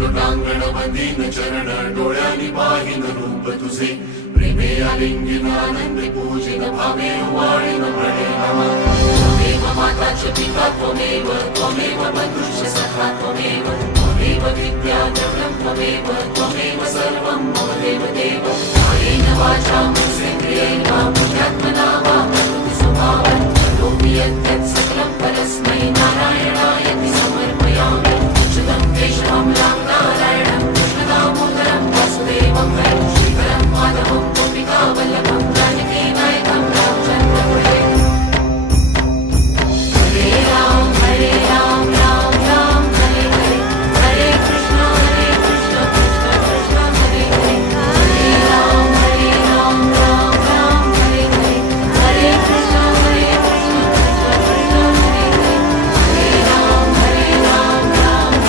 लोटांगण बंदीन चरण डोळ्यांनी पाहिन रूप तुझे प्रेमे आलिंगन आनंद पूजिन भावे वाळीन म्हणे नमः त्वमेव माता च पिता त्वमेव बंधुश्च सखा त्वमेव विद्या द्रव्यं त्वमेव सर्वं मम देव कायेन वाचा मनसेन्द्रियेण